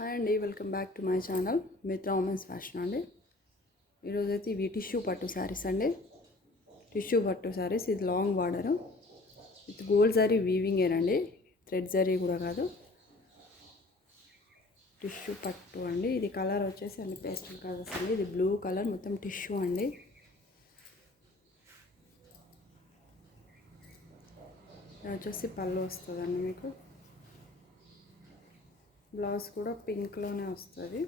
Hi అండి, welcome back to my channel మిత్ర women's fashion అండి. ఈరోజైతే ఇవి టిష్యూ పట్టు శారీస్ అండి. టిష్యూ పట్టు శారీస్, ఇది long border with gold zari weaving ఏనండి, థ్రెడ్ జరీ కూడా కాదు. టిష్యూ పట్టు అండి. ఇది కలర్ వచ్చేసి అన్ని పేస్టల్ కలర్స్ అండి. ఇది బ్లూ కలర్, మొత్తం టిష్యూ అండి. ఇది వచ్చేసి పళ్ళు వస్తుందండి. మీకు బ్లౌజ్ కూడా పింక్లోనే వస్తుంది.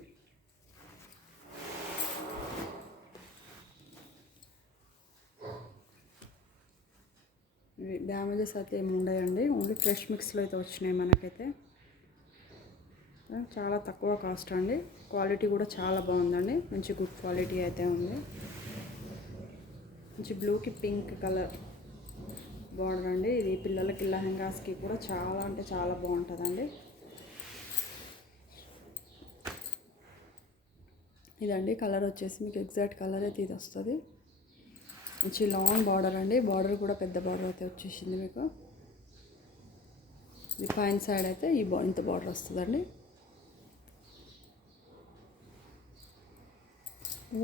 డ్యామేజెస్ అయితే ఏమి ఉండయండి, ఓన్లీ ఫ్రెష్ మిక్స్లో అయితే వచ్చినాయి మనకైతే. చాలా తక్కువ కాస్ట్ అండి. క్వాలిటీ కూడా చాలా బాగుందండి, మంచి గుడ్ క్వాలిటీ అయితే ఉంది. మంచి బ్లూకి పింక్ కలర్ బార్డర్ అండి. ఇది పిల్లలకి లెహంగాస్కి కూడా చాలా అంటే చాలా బాగుంటుందండి. ఇదండి కలర్ వచ్చేసి మీకు ఎగ్జాక్ట్ కలర్ అయితే ఇది వస్తుంది. మంచి లాంగ్ బార్డర్ అండి. బార్డర్ కూడా పెద్ద బార్డర్ అయితే వచ్చేసింది మీకు. ఇది పైన సైడ్ అయితే ఇంత బార్డర్ వస్తుందండి.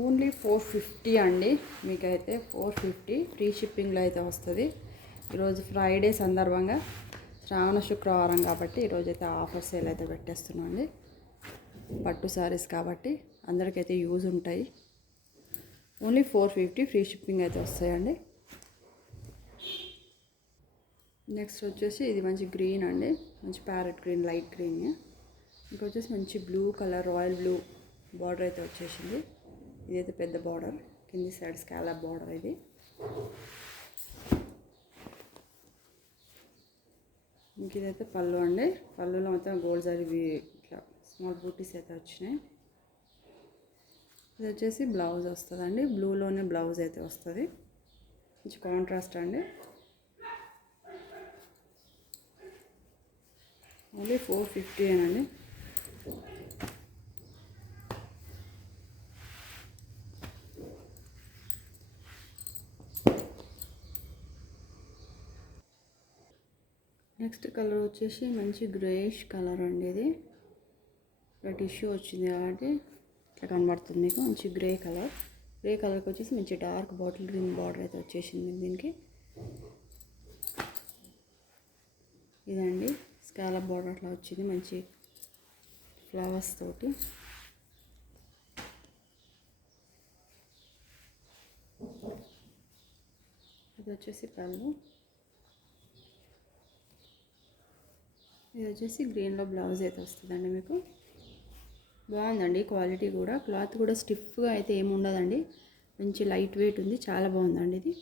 ఓన్లీ 450 అండి. మీకైతే 450 ఫ్రీ షిప్పింగ్లో అయితే వస్తుంది. ఈరోజు ఫ్రైడే సందర్భంగా శ్రావణ శుక్రవారం కాబట్టి ఈరోజైతే ఆఫర్ సేల్ అయితే పెట్టేస్తున్నాం అండి. పట్టు శారీస్ కాబట్టి అందరికైతే యూజ్ ఉంటాయి. ఓన్లీ 450 ఫ్రీ షిప్పింగ్ అయితే వస్తాయండి. నెక్స్ట్ వచ్చేసి ఇది మంచి గ్రీన్ అండి, మంచి ప్యారెట్ గ్రీన్, లైట్ గ్రీన్. ఇంకా వచ్చేసి మంచి blue colour, royal blue border అయితే వచ్చేసింది. ఇదైతే పెద్ద బార్డర్, కింది సైడ్ స్కాలప్ బార్డర్. ఇది ఇంక ఇదైతే పళ్ళు అండి. పళ్ళులో మొత్తం గోల్డ్ జరీ ఇట్లా స్మాల్ బూటీస్ అయితే వచ్చినాయి. ఇది వచ్చేసి బ్లౌజ్ వస్తుందండి. బ్లూలోనే బ్లౌజ్ అయితే వస్తుంది, మంచి కాంట్రాస్ట్ అండి. ఓన్లీ 450 అండి. నెక్స్ట్ కలర్ వచ్చేసి మంచి గ్రేష్ కలర్ అండి. ఇది టిష్యూ వచ్చింది కాబట్టి ఇట్లా కనబడుతుంది మీకు. మంచి గ్రే కలర్. గ్రే కలర్కి వచ్చేసి మంచి డార్క్ బాటిల్ గ్రీన్ బార్డర్ అయితే వచ్చేసింది దీనికి. ఇదండి స్కాలప్ బార్డర్ అట్లా వచ్చింది, మంచి ఫ్లవర్స్ తోటి. ఇది వచ్చేసి పళ్ళు. ఇది వచ్చేసి గ్రీన్లో బ్లౌజ్ అయితే వస్తుందండి మీకు. బాగుందండి క్వాలిటీ కూడా. క్లాత్ కూడా స్టిఫ్గా అయితే ఏమి ఉండదండి, మంచి లైట్ వెయిట్ ఉంది, చాలా బాగుందండి ఇది.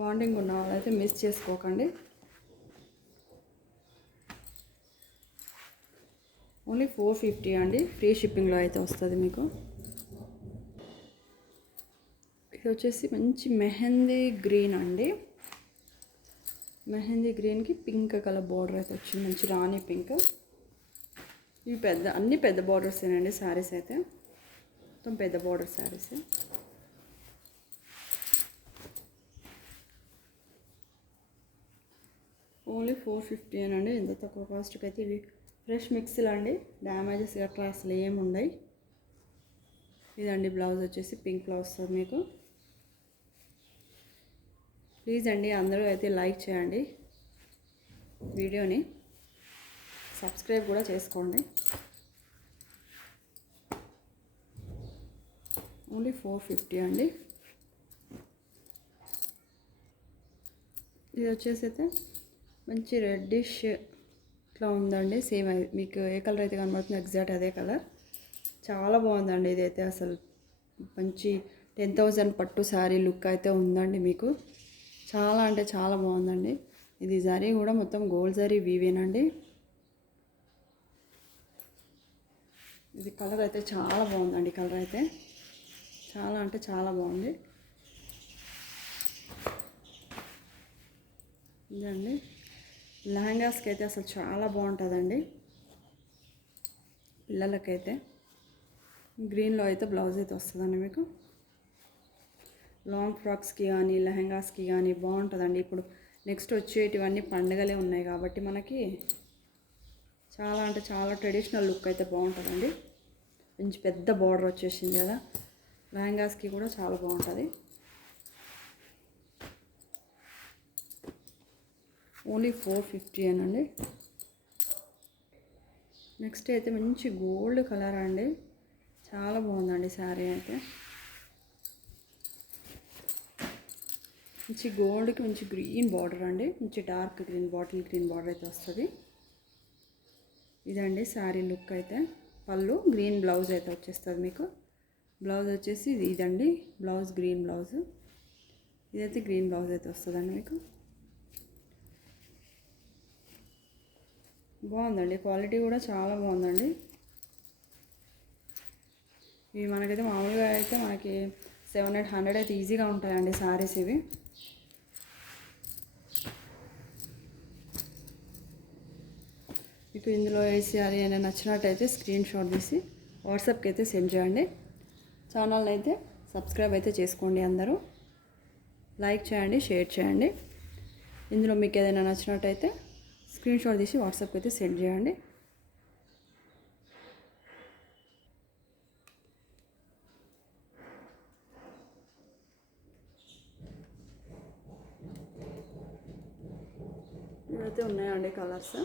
బాండింగ్ ఉన్న వాళ్ళైతే మిస్ చేసుకోకండి. ఓన్లీ 450 అండి. ఫ్రీ షిప్పింగ్లో అయితే వస్తుంది మీకు. ఇది వచ్చేసి మంచి మెహందీ గ్రీన్ అండి. మెహందీ గ్రీన్కి పింక్ కలర్ బార్డర్ అయితే వచ్చింది, మంచి రాణి పింక్. ఇవి అన్ని పెద్ద బార్డర్సేనండి శారీస్ అయితే, మొత్తం పెద్ద బార్డర్ శారీస్. ఓన్లీ 450 అండి. ఎంత తక్కువ కాస్ట్కి అయితే ఇవి ఫ్రెష్ మిక్స్లు అండి, డ్యామేజెస్ గట్రా అసలు ఏమి ఉన్నాయి. ఇదండి బ్లౌజ్ వచ్చేసి పింక్లో వస్తుంది మీకు. ప్లీజ్ అండి అందరూ అయితే లైక్ చేయండి వీడియోని, సబ్స్క్రైబ్ కూడా చేసుకోండి. ఓన్లీ 450 అండి. ఇది వచ్చేసి అయితే మంచి రెడ్డిష్ ఇట్లా ఉందండి. సేమ్ మీకు ఏ కలర్ అయితే కనబడుతుందో ఎగ్జాక్ట్ అదే కలర్. చాలా బాగుందండి ఇదైతే. అసలు మంచి 10,000 పట్టు శారీ లుక్ అయితే ఉందండి మీకు. చాలా అంటే చాలా బాగుందండి. ఇది జరీ కూడా మొత్తం గోల్డ్ జరీ వీవేనండి. ఇది కలర్ అయితే చాలా బాగుందండి. కలర్ అయితే చాలా అంటే చాలా బాగుంది. ఇదండి లెహంగాస్కి అయితే అసలు చాలా బాగుంటుందండి. పిల్లలకైతే గ్రీన్లో అయితే బ్లౌజ్ అయితే వస్తుందండి మీకు. లాంగ్ ఫ్రాక్స్కి కానీ లెహంగాస్కి కానీ బాగుంటుందండి. ఇప్పుడు నెక్స్ట్ వచ్చేటివన్నీ పండుగలే ఉన్నాయి కాబట్టి మనకి చాలా అంటే చాలా ట్రెడిషనల్ లుక్ అయితే బాగుంటుందండి. మంచి పెద్ద బార్డర్ వచ్చేసింది కదా, లెహంగాస్కి కూడా చాలా బాగుంటుంది. ఓన్లీ 450 అనండి. నెక్స్ట్ అయితే మంచి గోల్డ్ కలర్ అండి, చాలా బాగుందండి శారీ అయితే. మంచి గోల్డ్కి మంచి గ్రీన్ బార్డర్ అండి, మంచి dark green bottle green border అయితే వస్తుంది. ఇదండి శారీ లుక్ అయితే. పళ్ళు గ్రీన్ బ్లౌజ్ అయితే వచ్చేస్తుంది మీకు. బ్లౌజ్ వచ్చేసి ఇదండి బ్లౌజ్, గ్రీన్ బ్లౌజ్. ఇదైతే గ్రీన్ బ్లౌజ్ అయితే వస్తుందండి మీకు. బాగుందండి, క్వాలిటీ కూడా చాలా బాగుందండి. ఇవి మనకైతే మామూలుగా అయితే మనకి 700-800 అయితే ఈజీగా ఉంటాయండి శారీస్ ఇవి. మీకు ఇందులో ఏ శారీ అయినా నచ్చినట్టయితే స్క్రీన్ షాట్ తీసి వాట్సాప్కి అయితే సెండ్ చేయండి. ఛానల్ని అయితే సబ్స్క్రైబ్ అయితే చేసుకోండి. అందరూ లైక్ చేయండి, షేర్ చేయండి. ఇందులో మీకు ఏదైనా నచ్చినట్టయితే స్క్రీన్ షాట్ తీసి వాట్సాప్కి అయితే సెండ్ చేయండి. ఇవైతే ఉన్నాయండి కలర్స్.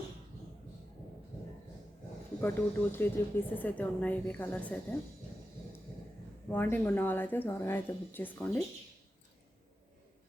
ఒక 2-3 పీసెస్ అయితే ఉన్నాయి ఇవి కలర్స్ అయితే. వాంటింగ్ ఉన్న వాళ్ళైతే త్వరగా అయితే బుక్ చేసుకోండి.